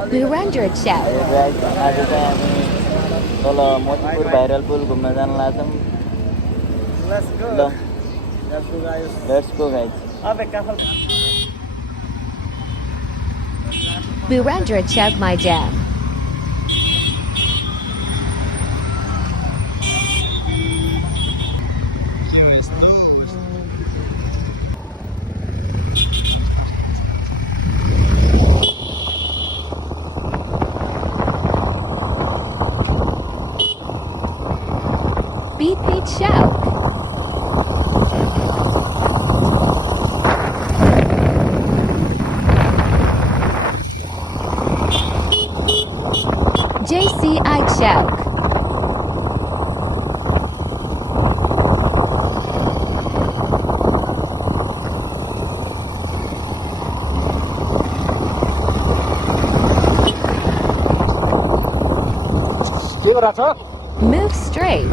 Surrender Show. आज चाहिँ हामी तल मोतीपुर भाइरल पुल घुम्न जान लाग्छौँ। ल let's go guys. Surrender Show my jam. BP Show. JCI Choke. Move straight.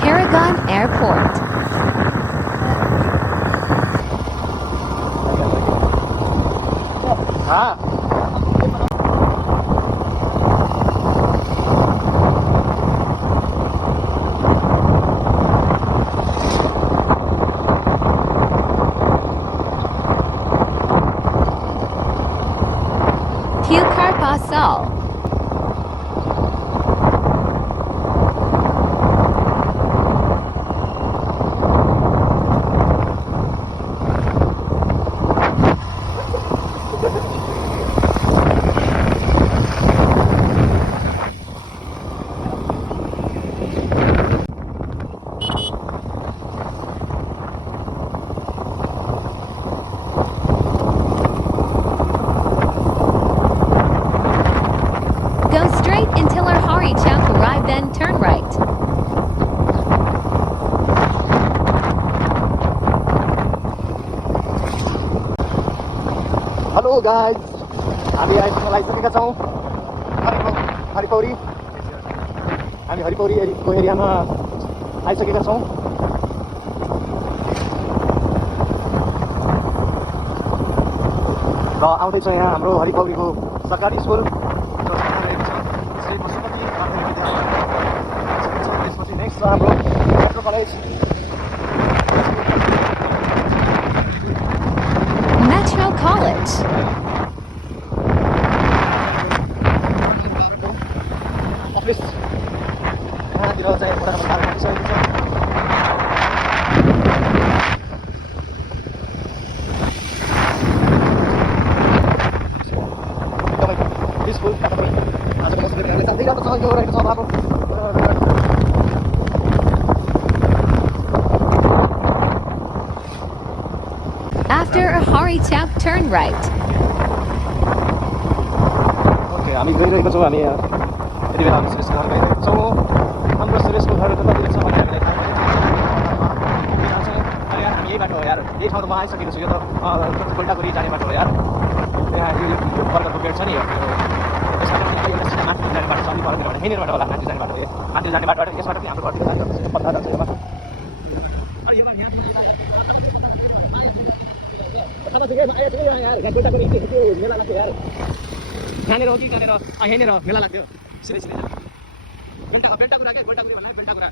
Tarragon Airport. Pucar Basal. Go straight until our Hari Chowk arrive, then turn right. Hello guys, हामी आइपुग्न लागिसकेका छौँ हरिपौरी। हामी हरिपौरीको एरियामा आइसकेका छौँ। र आउँदैछ यहाँ हाम्रो हरिपौरीको सरकारी स्कुल श्री पशुपति माध्यमिक विद्यालय। त्यसपछि नेक्स्ट छ हाम्रो metro college. Metro College. Office यहाँतिर चाहिँ एउटा कार्य गरिसकेको छ। तपाईँको स्कुल आजको मौसम जाँदै गर्छ यो रहेको छ बाटो। After a Hari Chowk, turn right. Okay, हामी गइरहेको छौँ। हामी यति बेला हामी सुरेश घर गइरहेको छौँ। हाम्रो सुरेशको घर कति छ भने हामीलाई थाहा छैन। अरे यार, हामी यही बाटो हो यार। यही ठाउँमा आइसकेको छु। यो त कोइटापुरी जाने बाटो हो यार। यहाँ यो बर्गरको गेट छ नि यो। यसबाट एउटा सिधा माथि जाने बाटो छ। अनि फर्केर भने यहीँनिरबाट होला माथि जाने बाटो। माथि जाने बाटोबाट यसबाट चाहिँ हाम्रो घरतिर जान्छ। पत्ता जान्छ यो बाटो। यहाँनिर हो कि कहाँनिर? यहीँनिर मेला लाग्थ्यो। सिधै सिधै बेन्टा कुरा क्या? गोल्टापुरी भन्दा बेन्टा कुरा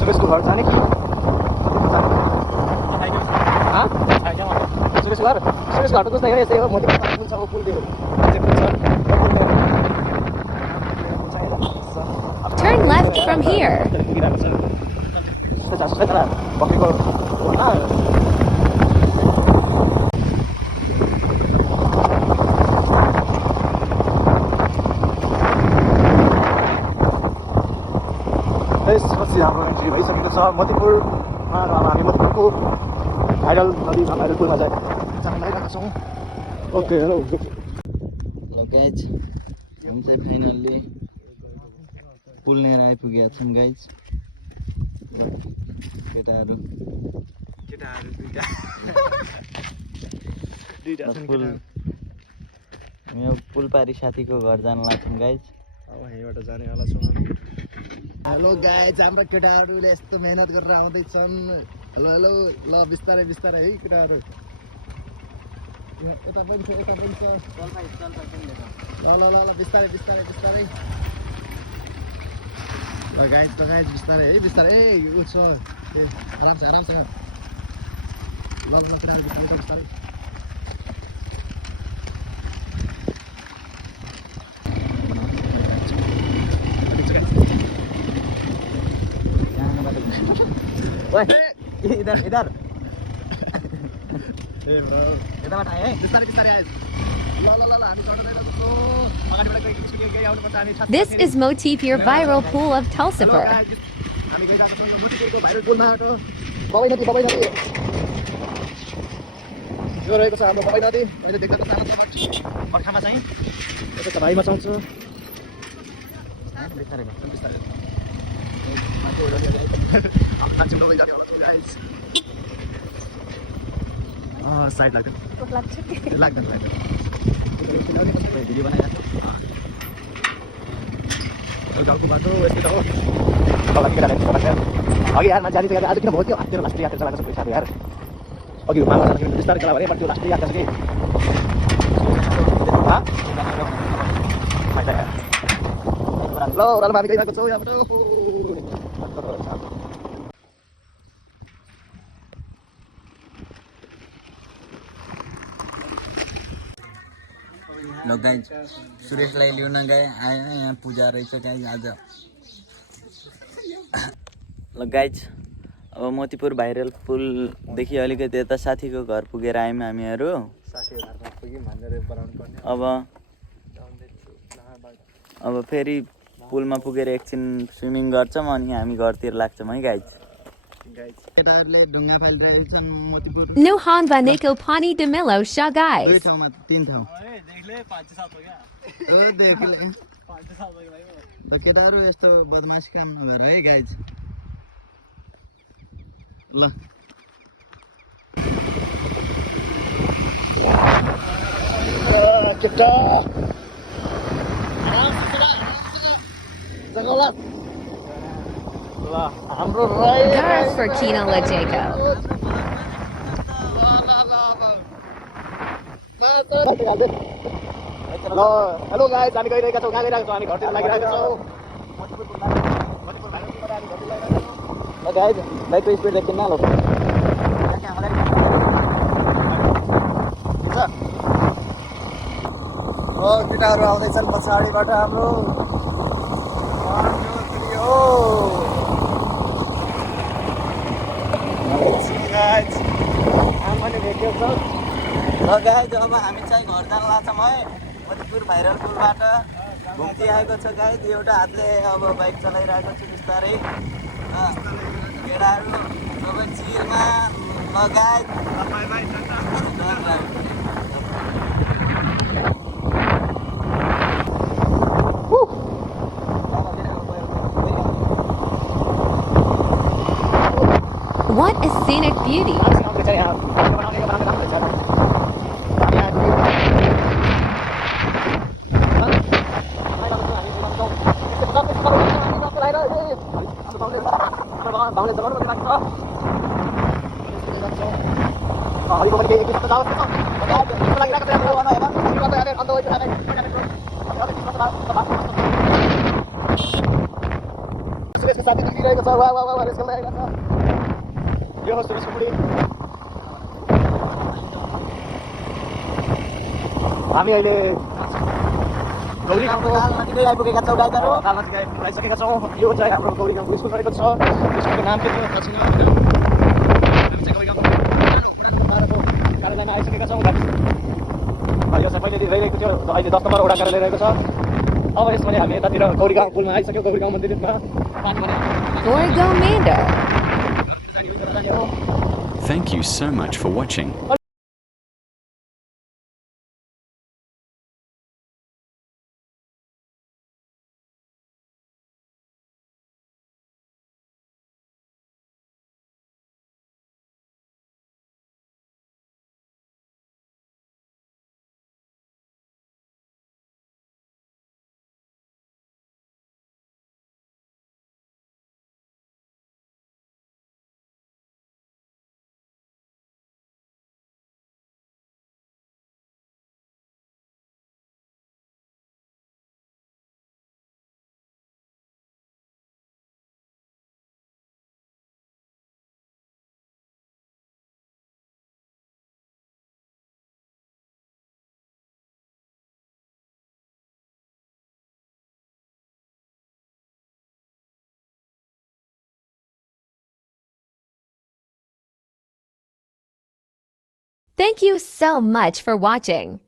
सुरेशको घर जाने कि सुरेश घर त बुझ्दैन। यसै हो, म पुल छ, पुल दियो। from here. हाम्रो एन्ट्री भइसकेको छ मतिपुरमा र अब हामी मतिपुरको भाइरल नदीमा भाइरल पुलमा जान लागिरहेका छौँ। ओके हेलो ल गाइज हामी चाहिँ फाइनल्ली पुल लिएर आइपुगेका छौँ गाइज। केटाहरू दुईटा पुल हामी अब पुल पारी साथीको घर जान लाग्छौँ गाइज। अब यहीँबाट जानेवाला छौँ। हेलो गाइज हाम्रो केटाहरूले यस्तो मेहनत गरेर आउँदैछन्। हेलो हेलो ल बिस्तारै बिस्तारै है केटाहरू। यता पनि छ यता पनि छ। ल ल ल ल बिस्तारै बिस्तारै बिस्तारै ल गाइज बिस्तारै है बिस्तारै ए ऊ छ ए आरामसँग ल ल केटाहरू बिस्तारै बिस्तारै। इधर इधर यताबाट आए है बिस्तारै बिस्तारै आए। ल ल ल हामी चढ्दै छौँ। अगाडिबाट गई गई आउनुपर्छ हामी। This is Motif, your viral pool of Tulsipur. हामी गइरहेको छौँ मतिपुरको भाइरल पुलमा। बबाई नदी यो रहेको छ हाम्रो बबाई नदी। अहिले देख्दा सानो बर्खामा चाहिँ यता भाइ मचाउँछ। बिस्तारै बिस्तारै साइड लाग्दैन लाग्दैन भिडियो बनाइरहेको गाउँको बाटो यस्तो हो। अघि यार मान्छे आज किन भयो त्यो तेरो लास्ट यात्रा चलाएको छ पैसाहरू यार। अघि मामा जाँदाखेरि बिस्तारै चला भने त्यो लास्ट यात्रा छ कि ल ओह्रालो हामी गइरहेको छौँ यहाँबाट। ल गाइज सुरेशलाई लिउन गए आयो यहाँ पूजा रहेछ गाइज आज। ल गाइज अब मतिपुर भाइरल पुलदेखि अलिकति यता साथीको घर पुगेर आयौँ हामीहरू। अब फेरि पुलमा पुगेर एकछिन स्विमिङ गर्छौँ अनि हामी घरतिर लाग्छौँ है गाइज। केटाहरूले ढुङ्गा फालिरहेको छन् Matipur. Nuhan Vaneko Pani Demilo Shah दुई guys. ठाउँमा तीन ठाउँ केटाहरू यस्तो बदमास काम नगर है गाइज। ल केटा हाम्रो Girls for Kina Lajeko. ल हेलो गाइज हामी गइरहेका छौँ। कहाँ गइरहेको छौँ हामी घरतिर लागिरहेका छौँ। ल गाइज बाइकको स्पिड देखिन्न ल केटाहरू आउँदैछन् पछाडिबाट हाम्रो। ल गाइज अब हामी चाहिँ घर जान लाग्छौँ है मतिपुर भाइरल पुलबाट। घुम्ती आएको छ गाइज एउटा हातले अब बाइक चलाइरहेको छु बिस्तारै। केटाहरू सबै चिरमा ल guys What a scenic beauty. साथी दुखिरहेको छ। वाह वाह वाह रेस्कल लागेको छ। यो हो सुरेशको बुढी। हामी अहिले गौरी गाउँको तालमाथिकै आइपुगेका छौँ गाईहरू। तालमा चाहिँ पुऱ्याइसकेका छौँ। यो चाहिँ हाम्रो गौरी गाउँको स्कुल रहेको छ। स्कुलको नाम के थियो थाहा छैन। हामी चाहिँ गौरी गाउँको कार्यालयमा आइसकेका छौँ। यो चाहिँ पहिलेदेखि रहिरहेको थियो, अहिले 10 नम्बर वडा कार्यालय रहेको छ। अब यसमा हामी यतातिर गौरी गाउँ पुलमा आइसक्यौँ। गौरी गाउँ मन्दिरमा पानी Gorgo Mander. Thank you so much for watching. Thank you so much for watching.